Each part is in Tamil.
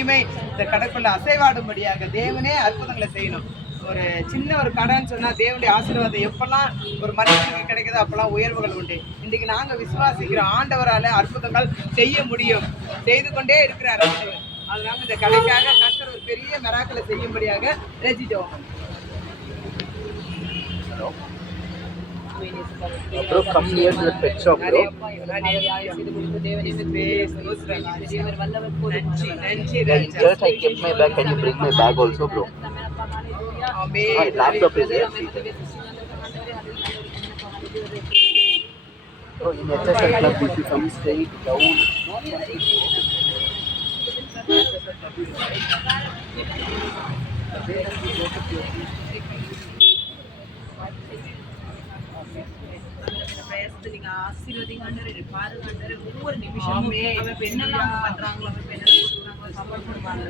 மகிமை இந்த கடைக்குள்ள அசைவாடும்படியாக தேவனே அற்புதங்களை செய்யணும். ஒரு சின்ன ஒரு கடைன்னு சொன்னா தேவனுடைய ஆசீர்வாதம் எப்பெல்லாம் ஒரு மனுஷனுக்கு கிடைக்குதோ அப்பெல்லாம் உயர்வுகள் உண்டு. இன்னைக்கு நாங்க விசுவாசிக்கிற ஆண்டவரால அற்புதங்கள் செய்ய முடியும், செய்து கொண்டே இருக்கிறார் ஆண்டவர். அதனால இந்த கடைக்காக கர்த்தர் ஒரு பெரிய மிராக்கிளை செய்யும்படியாக ரசித்தோம். Bro, come near to the pet shop, bro. In church, I kept my bag. Can you bring my bag also, bro? My laptop is here. Bro, in HSL club, if you come straight down. நீங்க ஆசீர்வதிங்க ஆண்டவரே, பாருங்க ஆண்டவரே, ஒவ்வொரு நிமிஷமும் அவ என்னெல்லாம் பண்றாங்களோ, அவ என்னெல்லாம் கொடுக்குறாங்களோ, சப்போர்ட் பண்ணுவாங்க.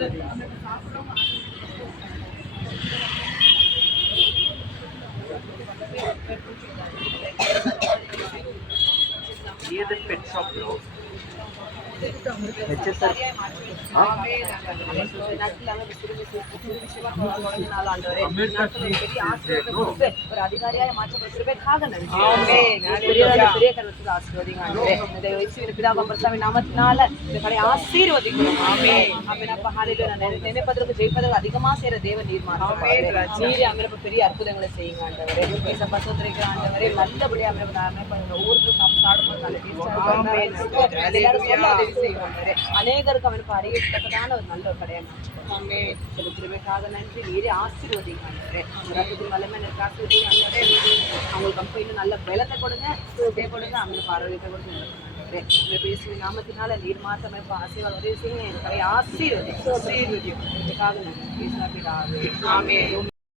Near the pet shop, bro. HSL. ஒரு அதிகாரியாய் மாற்றப்பட்டிருப்பதற்காக நன்றி. நாமத்தினால இந்த கடை ஆசீர்வதிக்கணும். நினைப்பதற்கு ஜெயிப்பதற்கு அதிகமா செய்யற தேவ நீர்மானம் நீரே அமைப்பு பெரிய அற்புதங்களை செய்யுங்க ஆண்டவரே. பசுத்திரிக்கிற ஆண்டவரே, நல்லபடியா ஒவ்வொருத்தரும் சாப்பிடும்போது நல்ல அநேகருக்கு அவனுக்கு அறியத்தக்கதான ஒரு நல்ல ஒரு கடையை திருமைக்காக நன்றி. நீரே ஆசீர்வதிங்க ஆண்டவரே. வல்லமை அவங்க கம்பெனியில் நல்ல பலத்தை கொடுங்க, கொடுங்க, அவங்களுக்கு ஆரோக்கியத்தை கொடுங்க. பேசுவ நாமத்தினால நீர் மாத்தம் ஆசீர்வாதம் உதவி செய்யுங்க. என் கடையை ஆசீர்வதிக்காக நன்றி.